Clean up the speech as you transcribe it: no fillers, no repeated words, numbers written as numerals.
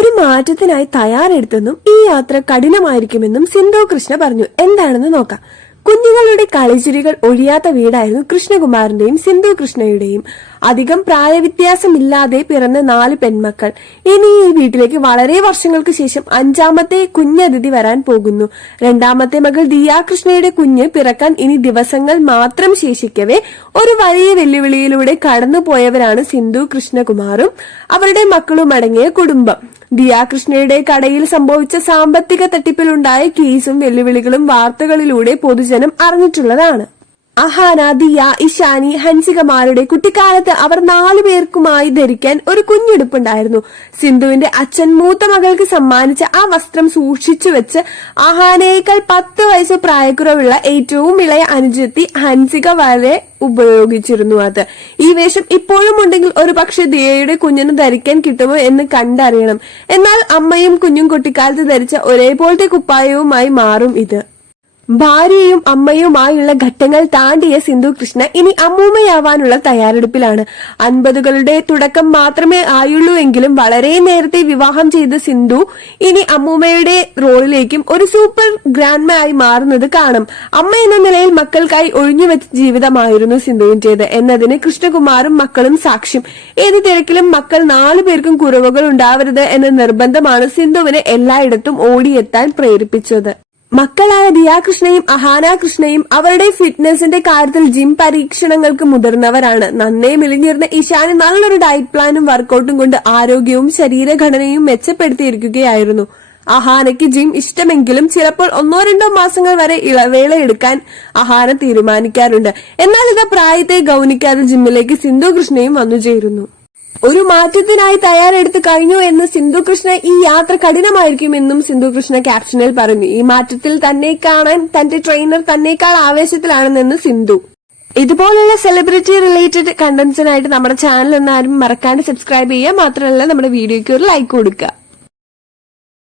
ഒരു മാറ്റത്തിനായി തയ്യാറെടുത്തെന്നും ഈ യാത്ര കഠിനമായിരിക്കുമെന്നും സിന്ധു കൃഷ്ണ പറഞ്ഞു. എന്താണെന്ന് നോക്കാം. കുഞ്ഞുങ്ങളുടെ കളിച്ചിരികൾ ഒഴിയാത്ത വീടായിരുന്നു കൃഷ്ണകുമാറിന്റെയും സിന്ധു കൃഷ്ണയുടെയും. അധികം പ്രായവ്യത്യാസമില്ലാതെ പിറന്ന 4 പെൺമക്കൾ. ഇനി ഈ വീട്ടിലേക്ക് വളരെ വർഷങ്ങൾക്ക് ശേഷം 5ാമത്തെ കുഞ്ഞതിഥി വരാൻ പോകുന്നു. 2ാമത്തെ മകൾ ദിയ കൃഷ്ണയുടെ കുഞ്ഞ് പിറക്കാൻ ഇനി ദിവസങ്ങൾ മാത്രം ശേഷിക്കവേ ഒരു വലിയ വെല്ലുവിളിയിലൂടെ കടന്നുപോയവരാണ് സിന്ധു കൃഷ്ണകുമാറും അവരുടെ മക്കളും അടങ്ങിയ കുടുംബം. ദിയ കൃഷ്ണയുടെ കടയിൽ സംഭവിച്ച സാമ്പത്തിക തട്ടിപ്പിലുണ്ടായ കേസും വെല്ലുവിളികളും വാർത്തകളിലൂടെ പൊതുജനം അറിഞ്ഞിട്ടുള്ളതാണ്. അഹാന, ദിയ, ഇഷാനി, ഹൻസികമാരുടെ കുട്ടിക്കാലത്ത് അവർ 4 പേർക്കുമായി ധരിക്കാൻ ഒരു കുഞ്ഞുടുപ്പുണ്ടായിരുന്നു. സിന്ധുവിന്റെ അച്ഛൻ മൂത്ത മകൾക്ക് സമ്മാനിച്ച ആ വസ്ത്രം സൂക്ഷിച്ചു വെച്ച് അഹാനയേക്കാൾ 10 വയസ്സ് പ്രായക്കുറവുള്ള ഏറ്റവും ഇളയ അനുജത്തി ഹൻസിക വരെ ഉപയോഗിച്ചിരുന്നു അത്. ഈ വേഷം ഇപ്പോഴും ഉണ്ടെങ്കിൽ ഒരു പക്ഷെ ദിയയുടെ കുഞ്ഞിന് ധരിക്കാൻ കിട്ടുമോ എന്ന് കണ്ടറിയണം. എന്നാൽ അമ്മയും കുഞ്ഞും കുട്ടിക്കാലത്ത് ധരിച്ച ഒരേപോലത്തെ കുപ്പായവുമായി മാറും ഇത്. ഭാര്യയും അമ്മയുമായുള്ള ഘട്ടങ്ങൾ താണ്ടിയ സിന്ധു കൃഷ്ണ ഇനി അമ്മൂമ്മയാവാനുള്ള തയ്യാറെടുപ്പിലാണ്. 50കളുടെ തുടക്കം മാത്രമേ ആയുള്ളൂ എങ്കിലും വളരെ നേരത്തെ വിവാഹം ചെയ്ത സിന്ധു ഇനി അമ്മൂമ്മയുടെ റോളിലേക്കും ഒരു സൂപ്പർ ഗ്രാൻഡ്മ ആയി മാറുന്നത് കാണും. അമ്മ എന്ന നിലയിൽ മക്കൾക്കായി ഒഴിഞ്ഞുവെച്ച ജീവിതമായിരുന്നു സിന്ധുവിന്റേത് എന്നതിന് കൃഷ്ണകുമാറും മക്കളും സാക്ഷ്യം. ഏത് തിരക്കിലും മക്കൾ 4 പേർക്കും കുറവുകൾ ഉണ്ടാവരുത് എന്ന നിർബന്ധമാണ് സിന്ധുവിനെ എല്ലായിടത്തും ഓടിയെത്താൻ പ്രേരിപ്പിച്ചത്. മക്കളായ ദിയ കൃഷ്ണയും അഹാന കൃഷ്ണയും അവരുടെ ഫിറ്റ്നസിന്റെ കാര്യത്തിൽ ജിം പരീക്ഷണങ്ങൾക്ക് മുതിർന്നവരാണ്. നന്നേ മെലിഞ്ഞിരുന്ന ഇഷാന് നല്ലൊരു ഡയറ്റ് പ്ലാനും വർക്കൌട്ടും കൊണ്ട് ആരോഗ്യവും ശരീരഘടനയും മെച്ചപ്പെടുത്തിയിരിക്കുകയായിരുന്നു. അഹാനയ്ക്ക് ജിം ഇഷ്ടമെങ്കിലും ചിലപ്പോൾ 1-2 മാസങ്ങൾ വരെ ഇളവേള എടുക്കാൻ അഹാന തീരുമാനിക്കാറുണ്ട്. എന്നാൽ ഇത് പ്രായത്തെ ഗൗനിക്കാതെ ജിമ്മിലേക്ക് സിന്ധു കൃഷ്ണയും വന്നു ചേരുന്നു. ഒരു മാറ്റത്തിനായി തയ്യാറെടുത്ത് കഴിഞ്ഞു എന്ന് സിന്ധു കൃഷ്ണ ഈ യാത്ര കഠിനമായിരിക്കുമെന്നും സിന്ധു കൃഷ്ണ ക്യാപ്ഷനിൽ പറഞ്ഞു. ഈ മാറ്റത്തിൽ തന്നെ കാണാൻ തന്റെ ട്രെയിനർ തന്നേക്കാൾ ആവേശത്തിലാണെന്ന് സിന്ധു. ഇതുപോലുള്ള സെലിബ്രിറ്റി റിലേറ്റഡ് കണ്ടന്റ്സിനായിട്ട് നമ്മുടെ ചാനൽ ഒന്നാരും മറക്കാണ്ട് സബ്സ്ക്രൈബ് ചെയ്യുക. മാത്രമല്ല നമ്മുടെ വീഡിയോയ്ക്ക് ഒരു ലൈക്ക് കൊടുക്കുക.